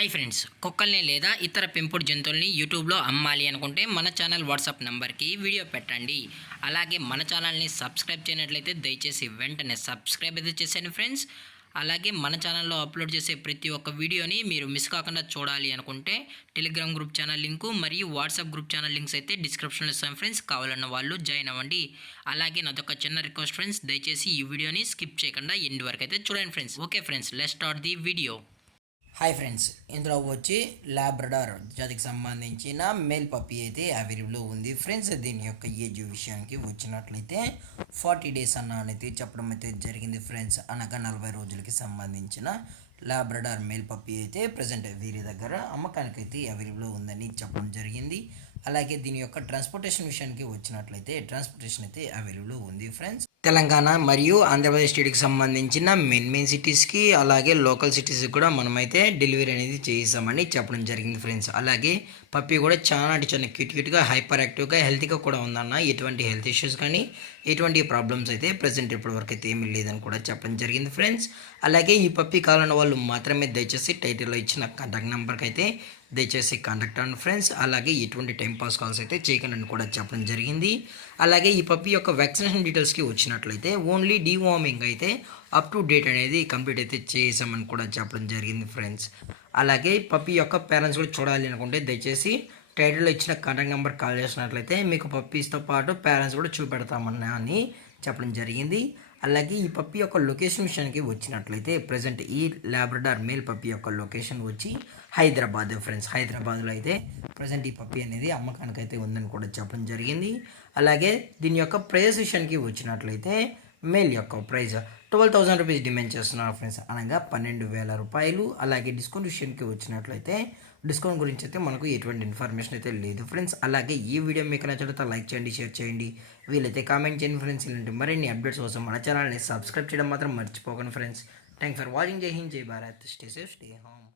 Hi friends, కుక్కల్ని లేదా ఇతర పెంపుడు జంతువుల్ని యూట్యూబ్లో అమ్మాలి అనుకుంటే మన ఛానల్ వాట్సాప్ నెంబర్కి వీడియో పెట్టండి. అలాగే మన ఛానల్ని సబ్స్క్రైబ్ చేయనట్లయితే దయచేసి వెంటనే సబ్స్క్రైబ్ అయితే చేసేయండి ఫ్రెండ్స్. అలాగే మన ఛానల్లో అప్లోడ్ చేసే ప్రతి ఒక్క వీడియోని మీరు మిస్ కాకుండా చూడాలి అనుకుంటే టెలిగ్రామ్ గ్రూప్ ఛానల్ లింకు మరియు వాట్సాప్ గ్రూప్ ఛానల్ లింక్స్ అయితే డిస్క్రిప్షన్లో ఇస్తాం ఫ్రెండ్స్. కావాలన్న వాళ్ళు జాయిన్ అవ్వండి. అలాగే నాదొక చిన్న రిక్వెస్ట్ ఫ్రెండ్స్, దయచేసి ఈ వీడియోని స్కిప్ చేయకుండా ఎండ్ వరకు అయితే చూడండి friends. Okay friends, let's start the video. Hi friends, ఇందులో వచ్చి లాబ్రడార్ జాతికి సంబంధించిన మేల్ పప్పీ అయితే అవైలబుల్లో ఉంది ఫ్రెండ్స్. దీని యొక్క ఏజ్ విషయానికి వచ్చినట్లయితే 40 డేస్ అనేది చెప్పడం అయితే జరిగింది ఫ్రెండ్స్. అనగా 40 రోజులకి సంబంధించిన లాబ్రడార్ మేల్ పప్పీ అయితే ప్రజెంట్ వీరి దగ్గర అమ్మకానికి అయితే అవైలబుల్లో ఉందని చెప్పడం జరిగింది. అలాగే దీని యొక్క ట్రాన్స్పోర్టేషన్ విషయానికి వచ్చినట్లయితే ట్రాన్స్పోర్టేషన్ అయితే అవైలబుల్లో ఉంది ఫ్రెండ్స్. తెలంగాణ మరియు ఆంధ్రప్రదేశ్ స్టేట్కి సంబంధించిన మెయిన్ సిటీస్కి అలాగే లోకల్ సిటీస్కి కూడా మనమైతే డెలివరీ అనేది చేయిస్తామని చెప్పడం జరిగింది ఫ్రెండ్స్. అలాగే పప్పి కూడా చాలా క్యూట్గా హైపర్ యాక్టివ్గా హెల్తీగా కూడా ఉందన్న. ఎటువంటి హెల్త్ ఇష్యూస్ కానీ ఎటువంటి ప్రాబ్లమ్స్ అయితే ప్రజెంట్ ఇప్పటివరకు అయితే ఏమీ లేదని కూడా చెప్పడం జరిగింది ఫ్రెండ్స్. అలాగే ఈ పప్పి కావాలన్న వాళ్ళు మాత్రమే దయచేసి టైటిల్లో ఇచ్చిన కాంటాక్ట్ నెంబర్కి అయితే దయచేసి కాంటాక్ట్ అవ్వండి ఫ్రెండ్స్. అలాగే ఎటువంటి టైంపాస్ కాల్స్ అయితే చేయకండి కూడా చెప్పడం జరిగింది. అలాగే ఈ పప్పి యొక్క వ్యాక్సినేషన్ డీటెయిల్స్కి వచ్చినట్లయితే ఓన్లీ డీవార్మింగ్ అయితే అప్ టు డేట్ అనేది కంప్లీట్ అయితే చేసామని కూడా చెప్పడం జరిగింది ఫ్రెండ్స్. అలాగే పప్పి యొక్క పేరెంట్స్ కూడా చూడాలి అనుకుంటే దయచేసి టైటిల్లో ఇచ్చిన కాంటాక్ట్ నెంబర్ కాల్ చేసినట్లయితే మీకు పప్పీస్తో పాటు పేరెంట్స్ కూడా చూపెడతామన్నా అని చెప్పడం జరిగింది. అలాగే ఈ పప్పి యొక్క లొకేషన్ విషయానికి వచ్చినట్లయితే ప్రజెంట్ ఈ లాబ్రడార్ మేల్ పప్పి యొక్క లొకేషన్ వచ్చి హైదరాబాద్ ఫ్రెండ్స్. హైదరాబాద్లో అయితే ప్రజెంట్ ఈ పప్పి అనేది అమ్మకానికి అయితే ఉందని కూడా చెప్పడం జరిగింది. అలాగే దీని యొక్క ప్రైస్ విషయానికి వచ్చినట్లయితే మేల్ యొక్క ప్రైస్ 12,000 రూపీస్ డిమాండ్ చేస్తున్నారు ఫ్రెండ్స్, అనగా 12,000 రూపాయలు. అలాగే డిస్కౌంట్ విషయానికి వచ్చినట్లయితే డిస్కౌంట్ గురించి అయితే మనకు ఎటువంటి ఇన్ఫర్మేషన్ అయితే లేదు ఫ్రెండ్స్. అలాగే ఈ వీడియో మీకు నచ్చితే లైక్ చేయండి, షేర్ చేయండి, వీలైతే కామెంట్ చేయండి ఫ్రెండ్స్. ఇలాంటి మరిన్ని అప్డేట్స్ కోసం మన ఛానల్ని సబ్స్క్రైబ్ చేయడం మాత్రం మర్చిపోకండి ఫ్రెండ్స్. Thanks for watching. జై హింద్, జై Bharat, stay safe, stay home.